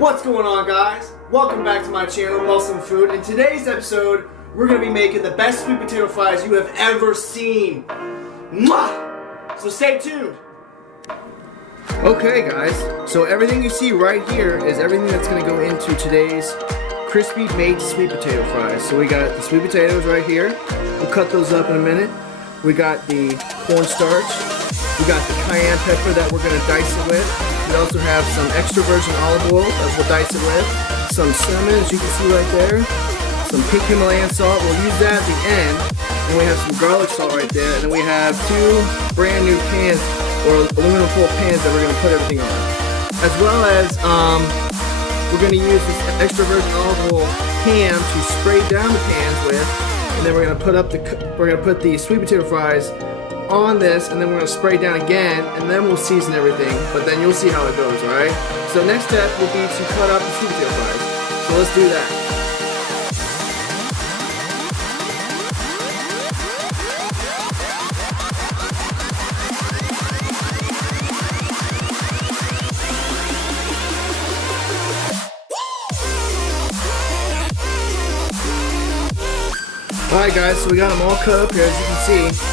What's going on, guys? Welcome back to my channel, Muslim Food. In today's episode, we're going to be making the best sweet potato fries you have ever seen. Mwah! So stay tuned. Okay, guys, so everything you see right here is everything that's going to go into today's crispy baked sweet potato fries. So we got the sweet potatoes right here. We'll cut those up in a minute. We got the cornstarch. We got the cayenne pepper that we're going to dice it with. We also have some extra virgin olive oil that we'll dice it with. Some cinnamon, as you can see right there. Some pink Himalayan salt. We'll use that at the end. And we have some garlic salt right there. And then we have two brand new pans, or aluminum foil pans, that we're going to put everything on. As well as we're going to use this extra virgin olive oil pan to spray down the pans with. And then we're going to put the sweet potato fries on this, and then we're going to spray down again, and then we'll season everything, but then you'll see how it goes, alright? So next step will be to cut up the sweet potato fries. So let's do that. Alright guys, so we got them all cut up here, as you can see.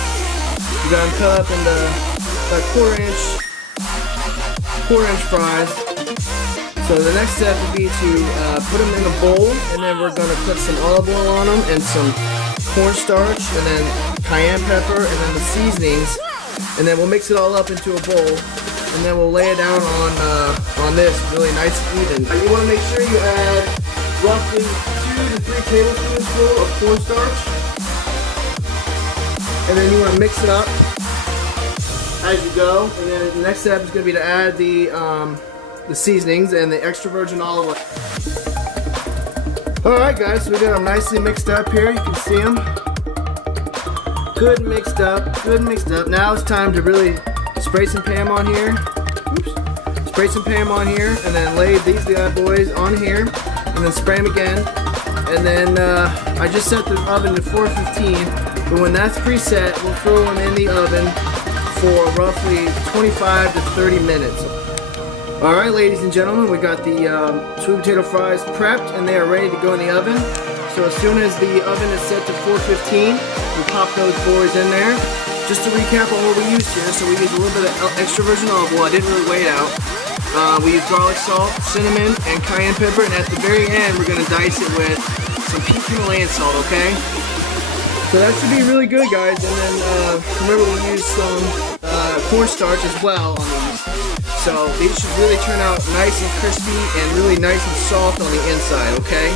We got them cut up into about quarter inch fries. So the next step would be to put them in a bowl, and then we're going to put some olive oil on them and some cornstarch, and then cayenne pepper, and then the seasonings, and then we'll mix it all up into a bowl, and then we'll lay it down on this really nice and even. You want to make sure you add roughly 2 to 3 tablespoons full of cornstarch. And then you want to mix it up as you go. And then the next step is going to be to add the seasonings and the extra virgin olive oil. Alright guys, so we got them nicely mixed up here. You can see them. Good mixed up, good mixed up. Now it's time to really spray some Pam on here. Oops. Spray some Pam on here, and then lay these bad boys on here, and then spray them again. And then I just set the oven to 415. But when that's preset, we'll throw them in the oven for roughly 25 to 30 minutes. Alright, ladies and gentlemen, we got the sweet potato fries prepped, and they are ready to go in the oven. So as soon as the oven is set to 415, we pop those boys in there. Just to recap on what we used here, so we used a little bit of extra virgin olive oil. I didn't really weigh it out. We used garlic salt, cinnamon, and cayenne pepper, and at the very end, we're going to dice it with some pink Himalayan salt, okay? So that should be really good, guys. And then remember, we used some cornstarch as well on these. So these should really turn out nice and crispy and really nice and soft on the inside, okay?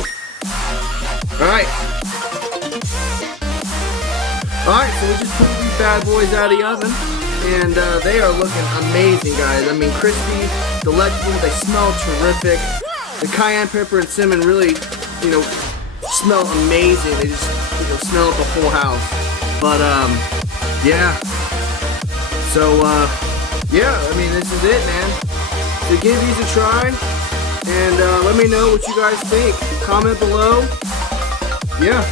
Alright. Alright, so we just pulled these bad boys out of the oven. And they are looking amazing, guys. I mean, crispy, delectable, they smell terrific. The cayenne pepper and cinnamon really, smell amazing. They just smell up the whole house. But yeah. So yeah, I mean, this is it, man. So give these a try, and let me know what you guys think. Comment below. Yeah.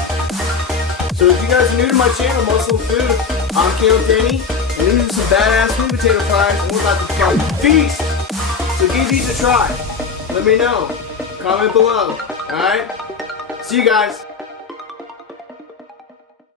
So if you guys are new to my channel, Muslim Food, I'm Caleb Denny, and these are some badass sweet potato fries, and we're about to fucking feast. So give these a try. Let me know. Comment below. Alright? See you guys.